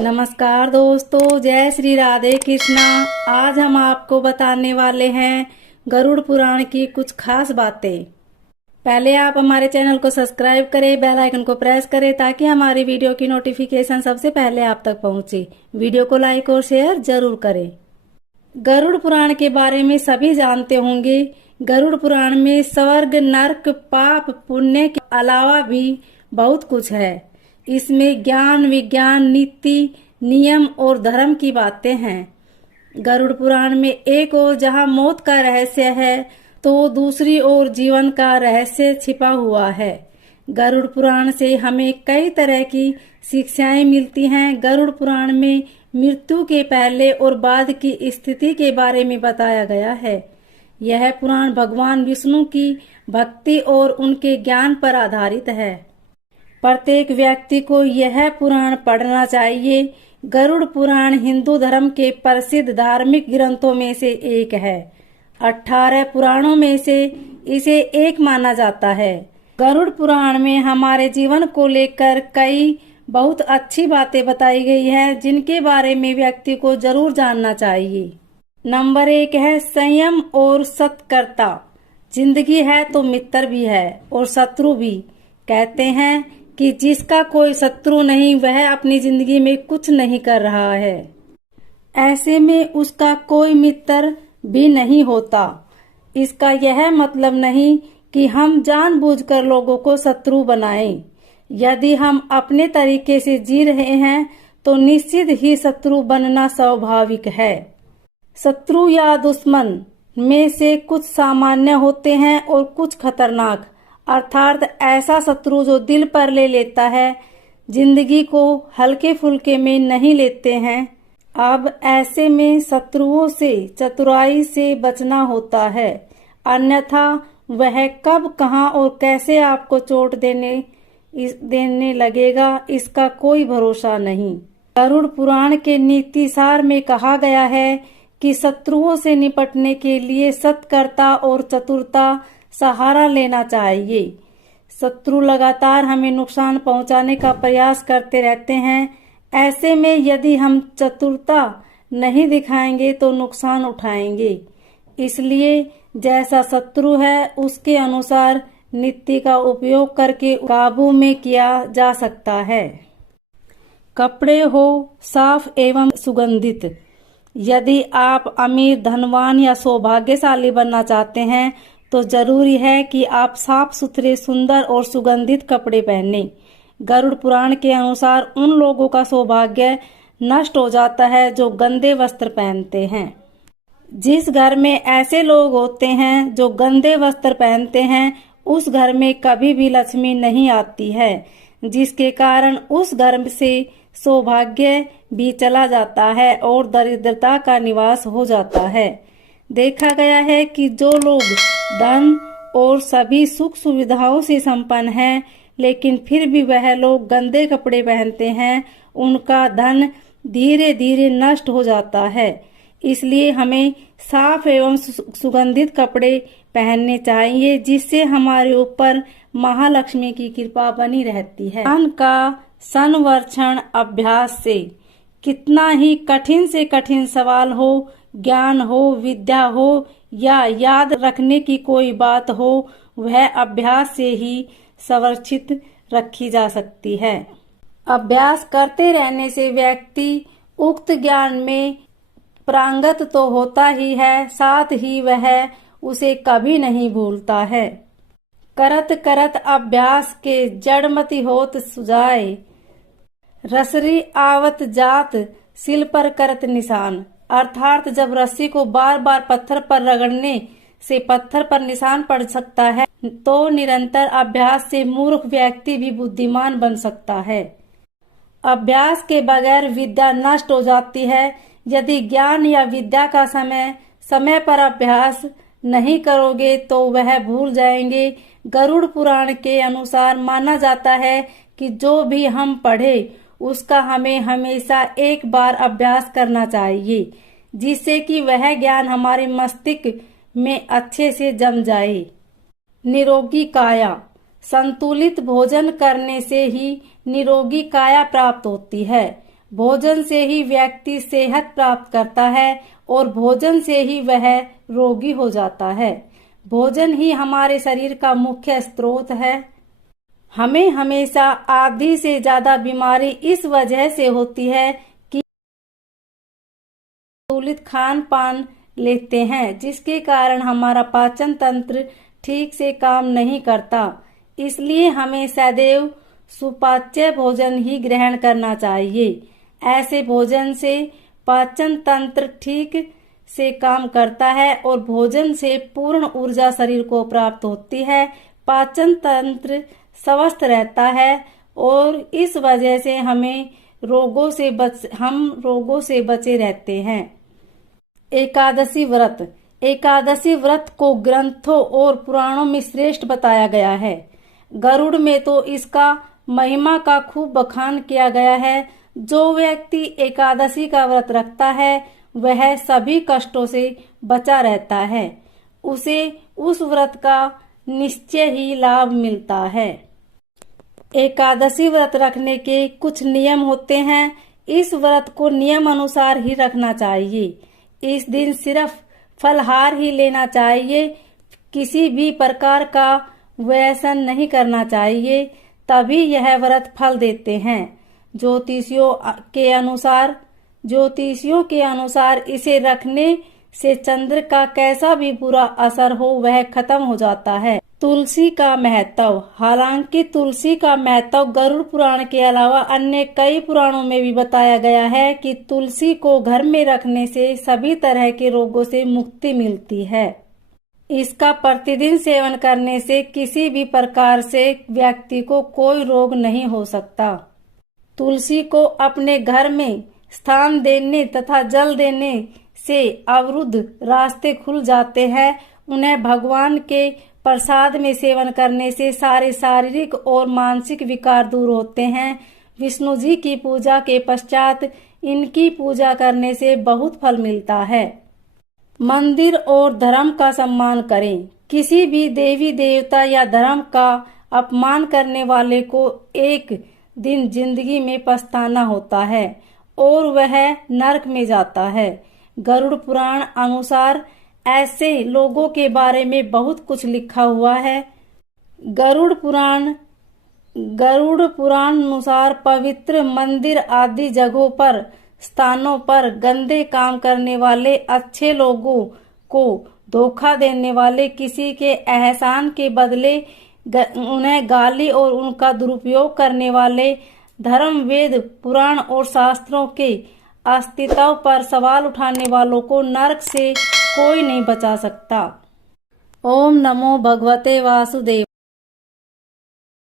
नमस्कार दोस्तों, जय श्री राधे कृष्णा। आज हम आपको बताने वाले हैं गरुड़ पुराण की कुछ खास बातें। पहले आप हमारे चैनल को सब्सक्राइब करें, बेल आइकन को प्रेस करें ताकि हमारी वीडियो की नोटिफिकेशन सबसे पहले आप तक पहुंचे। वीडियो को लाइक और शेयर जरूर करें। गरुड़ पुराण के बारे में सभी जानते होंगे। गरुड़ पुराण में स्वर्ग, नर्क, पाप, पुण्य के अलावा भी बहुत कुछ है। इसमें ज्ञान, विज्ञान, नीति, नियम और धर्म की बातें हैं। गरुड़ पुराण में एक ओर जहाँ मौत का रहस्य है तो दूसरी ओर जीवन का रहस्य छिपा हुआ है। गरुड़ पुराण से हमें कई तरह की शिक्षाएं मिलती हैं। गरुड़ पुराण में मृत्यु के पहले और बाद की स्थिति के बारे में बताया गया है। यह पुराण भगवान विष्णु की भक्ति और उनके ज्ञान पर आधारित है। प्रत्येक व्यक्ति को यह पुराण पढ़ना चाहिए। गरुड़ पुराण हिंदू धर्म के प्रसिद्ध धार्मिक ग्रंथों में से एक है। 18 पुराणों में से इसे एक माना जाता है। गरुड़ पुराण में हमारे जीवन को लेकर कई बहुत अच्छी बातें बताई गई हैं, जिनके बारे में व्यक्ति को जरूर जानना चाहिए। नंबर 1 है संयम और सत्कर्ता। जिंदगी है तो मित्र भी है और शत्रु भी। कहते हैं कि जिसका कोई शत्रु नहीं वह अपनी जिंदगी में कुछ नहीं कर रहा है। ऐसे में उसका कोई मित्र भी नहीं होता। इसका यह मतलब नहीं कि हम जानबूझकर लोगों को शत्रु बनाएं। यदि हम अपने तरीके से जी रहे हैं तो निश्चित ही शत्रु बनना स्वाभाविक है। शत्रु या दुश्मन में से कुछ सामान्य होते हैं और कुछ खतरनाक, अर्थात ऐसा शत्रु जो दिल पर ले लेता है, जिंदगी को हल्के फुल्के में नहीं लेते हैं। अब ऐसे में शत्रुओं से चतुराई से बचना होता है, अन्यथा वह कब, कहां और कैसे आपको चोट देने लगेगा, इसका कोई भरोसा नहीं। गरुड़ पुराण के नीति सार में कहा गया है कि शत्रुओं से निपटने के लिए सत्कर्ता और चतुरता सहारा लेना चाहिए। शत्रु लगातार हमें नुकसान पहुंचाने का प्रयास करते रहते हैं। ऐसे में यदि हम चतुरता नहीं दिखाएंगे तो नुकसान उठाएंगे। इसलिए जैसा शत्रु है उसके अनुसार नीति का उपयोग करके काबू में किया जा सकता है। कपड़े हो साफ एवं सुगंधित। यदि आप अमीर, धनवान या सौभाग्यशाली बनना चाहते हैं तो जरूरी है कि आप साफ सुथरे, सुंदर और सुगंधित कपड़े पहनें। गरुड़ पुराण के अनुसार उन लोगों का सौभाग्य नष्ट हो जाता है जो गंदे वस्त्र पहनते हैं। जिस घर में ऐसे लोग होते हैं जो गंदे वस्त्र पहनते हैं, उस घर में कभी भी लक्ष्मी नहीं आती है, जिसके कारण उस घर से सौभाग्य भी चला जाता है और दरिद्रता का निवास हो जाता है। देखा गया है कि जो लोग धन और सभी सुख सुविधाओं से संपन्न हैं, लेकिन फिर भी वह लोग गंदे कपड़े पहनते हैं, उनका धन धीरे धीरे नष्ट हो जाता है। इसलिए हमें साफ एवं सुगंधित कपड़े पहनने चाहिए, जिससे हमारे ऊपर महालक्ष्मी की कृपा बनी रहती है। ज्ञान का संवर्षण अभ्यास से। कितना ही कठिन से कठिन सवाल हो, ज्ञान हो, विद्या हो या याद रखने की कोई बात हो, वह अभ्यास से ही संरक्षित रखी जा सकती है। अभ्यास करते रहने से व्यक्ति उक्त ज्ञान में पारंगत तो होता ही है, साथ ही वह उसे कभी नहीं भूलता है। करत करत अभ्यास के जड़मति होत सुजाए, रसरी आवत जात सिल पर करत निशान। अर्थात जब रस्सी को बार बार पत्थर पर रगड़ने से पत्थर पर निशान पड़ सकता है, तो निरंतर अभ्यास से मूर्ख व्यक्ति भी बुद्धिमान बन सकता है। अभ्यास के बगैर विद्या नष्ट हो जाती है। यदि ज्ञान या विद्या का समय पर अभ्यास नहीं करोगे तो वह भूल जाएंगे। गरुड़ पुराण के अनुसार माना जाता है कि जो भी हम पढ़े उसका हमें हमेशा एक बार अभ्यास करना चाहिए, जिससे कि वह ज्ञान हमारे मस्तिष्क में अच्छे से जम जाए। निरोगी काया। संतुलित भोजन करने से ही निरोगी काया प्राप्त होती है। भोजन से ही व्यक्ति सेहत प्राप्त करता है और भोजन से ही वह रोगी हो जाता है। भोजन ही हमारे शरीर का मुख्य स्रोत है। हमें हमेशा आधी से ज्यादा बीमारी इस वजह से होती है कि संतुलित खान पान लेते हैं, जिसके कारण हमारा पाचन तंत्र ठीक से काम नहीं करता। इसलिए हमें सदैव सुपाच्य भोजन ही ग्रहण करना चाहिए। ऐसे भोजन से पाचन तंत्र ठीक से काम करता है और भोजन से पूर्ण ऊर्जा शरीर को प्राप्त होती है। पाचन तंत्र स्वस्थ रहता है और इस वजह से हम रोगों से बचे रहते हैं। एकादशी व्रत। एकादशी व्रत को ग्रंथों और पुराणों में श्रेष्ठ बताया गया है। गरुड़ में तो इसका महिमा का खूब बखान किया गया है। जो व्यक्ति एकादशी का व्रत रखता है वह सभी कष्टों से बचा रहता है। उसे उस व्रत का निश्चय ही लाभ मिलता है। एकादशी व्रत रखने के कुछ नियम होते हैं। इस व्रत को नियम अनुसार ही रखना चाहिए। इस दिन सिर्फ फलहार ही लेना चाहिए। किसी भी प्रकार का व्यसन नहीं करना चाहिए, तभी यह व्रत फल देते हैं। ज्योतिषियों के अनुसार इसे रखने से चंद्र का कैसा भी बुरा असर हो वह खत्म हो जाता है। तुलसी का महत्व। हालांकि तुलसी का महत्व गरुड़ पुराण के अलावा अन्य कई पुराणों में भी बताया गया है कि तुलसी को घर में रखने से सभी तरह के रोगों से मुक्ति मिलती है। इसका प्रतिदिन सेवन करने से किसी भी प्रकार से व्यक्ति को कोई रोग नहीं हो सकता। तुलसी को अपने घर में स्थान देने तथा जल देने से अवरुद्ध रास्ते खुल जाते हैं। उन्हें भगवान के प्रसाद में सेवन करने से सारे शारीरिक और मानसिक विकार दूर होते हैं। विष्णु जी की पूजा के पश्चात इनकी पूजा करने से बहुत फल मिलता है। मंदिर और धर्म का सम्मान करें। किसी भी देवी देवता या धर्म का अपमान करने वाले को एक दिन जिंदगी में पछताना होता है और वह नरक में जाता है। गरुड़ पुराण अनुसार ऐसे लोगों के बारे में बहुत कुछ लिखा हुआ है। गरुड़ पुराण अनुसार पवित्र मंदिर आदि जगहों पर स्थानों पर गंदे काम करने वाले, अच्छे लोगों को धोखा देने वाले, किसी के एहसान के बदले उन्हें गाली और उनका दुरुपयोग करने वाले, धर्म, वेद, पुराण और शास्त्रों के अस्तित्व पर सवाल उठाने वालों को नरक से कोई नहीं बचा सकता। ओम नमो भगवते वासुदेव।